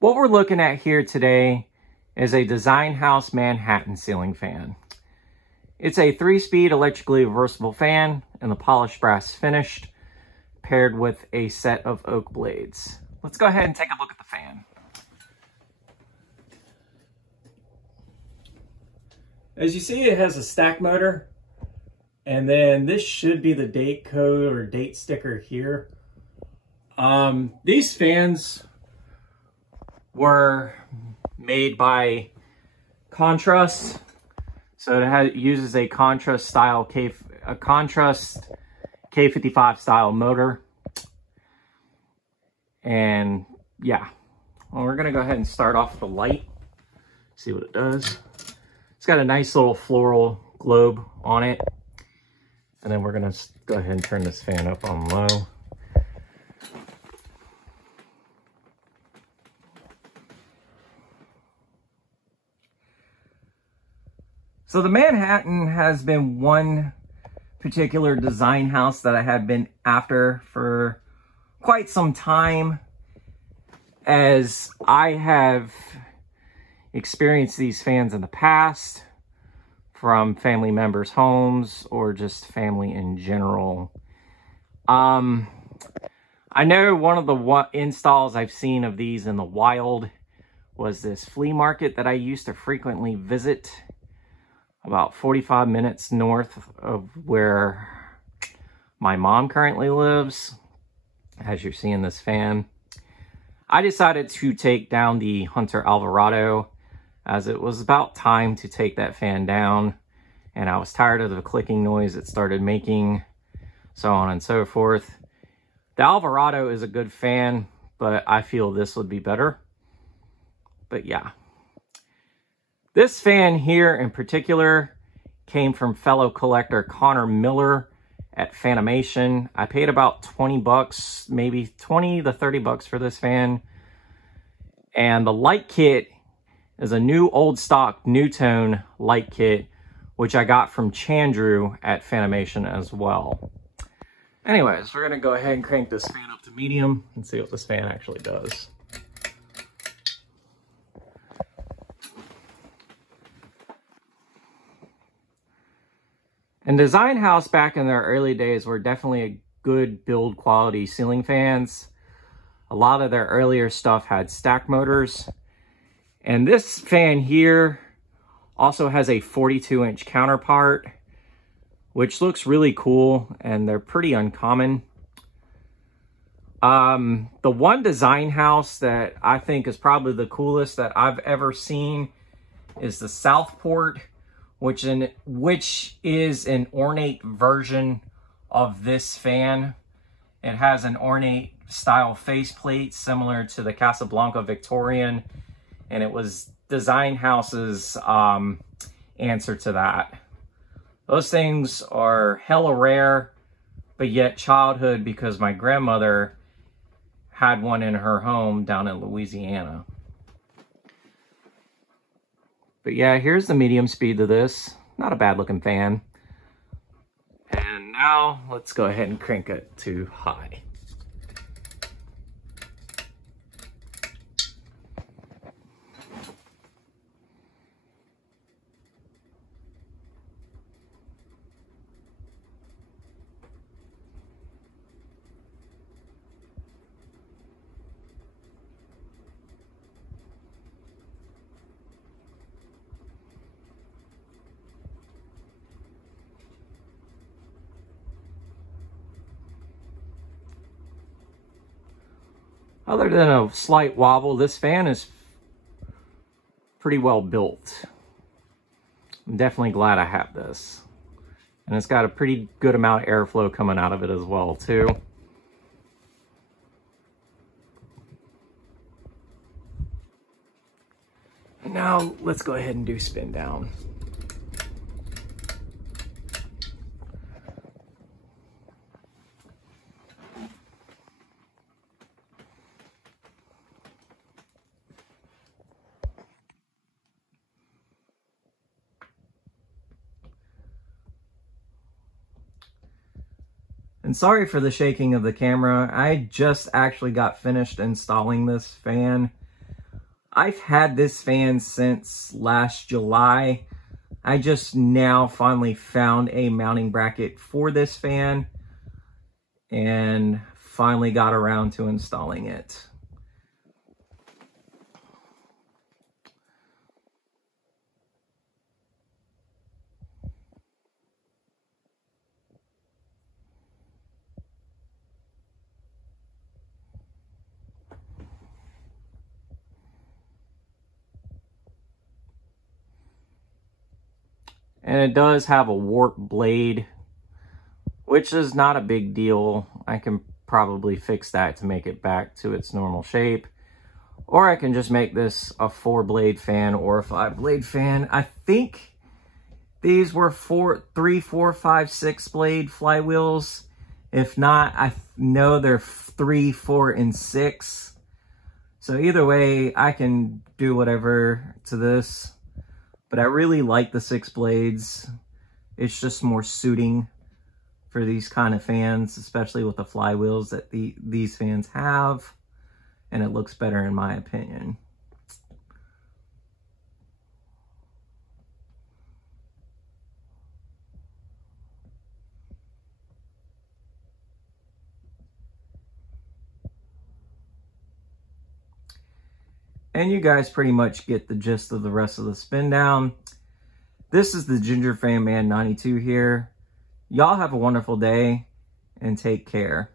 What we're looking at here today is a Design House Manhattan ceiling fan. It's a 3-speed electrically reversible fan in the polished brass finished, paired with a set of oak blades. Let's go ahead and take a look at the fan. As you see, it has a stack motor, and then this should be the date code or date sticker here. These fans were made by Kontrusts, so it uses a Kontrust style Kontrust K55 style motor. And yeah, well, we're gonna go ahead and start off with the light, see what it does. It's got a nice little floral globe on it, and then we're gonna go ahead and turn this fan up on low. So the Manhattan has been one particular design house that I have been after for quite some time, as I have experienced these fans in the past from family members' homes or just family in general. I know one of the installs I've seen of these in the wild was this flea market that I used to frequently visit about 45 minutes north of where my mom currently lives. As you're seeing this fan, I decided to take down the Hunter Alvarado, as it was about time to take that fan down, and I was tired of the clicking noise it started making, so on and so forth. The Alvarado is a good fan, but I feel this would be better. But yeah, this fan here in particular came from fellow collector Connor Miller at Fanimation. I paid about 20 bucks, maybe 20 to 30 bucks for this fan. And the light kit is a new old stock new tone light kit, which I got from Chandru at Fanimation as well. Anyways, we're gonna go ahead and crank this fan up to medium and see what this fan actually does. And Design House back in their early days were definitely a good build quality ceiling fans. A lot of their earlier stuff had stack motors. And this fan here also has a 42-inch counterpart, which looks really cool, and they're pretty uncommon. The one Design House that I think is probably the coolest that I've ever seen is the Southport, which is an ornate version of this fan. It has an ornate style faceplate similar to the Casablanca Victorian, and it was Design House's answer to that. Those things are hella rare, but yet childhood, because my grandmother had one in her home down in Louisiana. But yeah, here's the medium speed to this. Not a bad looking fan. And now let's go ahead and crank it to high. Other than a slight wobble, this fan is pretty well built. I'm definitely glad I have this. And it's got a pretty good amount of airflow coming out of it as well, too. And now let's go ahead and do spin down. And sorry for the shaking of the camera. I just actually got finished installing this fan. I've had this fan since last July. I just now finally found a mounting bracket for this fan and finally got around to installing it. And it does have a warped blade, which is not a big deal. I can probably fix that to make it back to its normal shape. Or I can just make this a 4-blade fan or a 5-blade fan. I think these were 3, 4, 5, 6 blade flywheels. If not, I know they're 3, 4, and 6. So either way, I can do whatever to this. But I really like the 6 blades. It's just more suiting for these kind of fans, especially with the flywheels that these fans have. And it looks better in my opinion. And you guys pretty much get the gist of the rest of the spin down. This is the Ginger Fan Man 92 here. Y'all have a wonderful day and take care.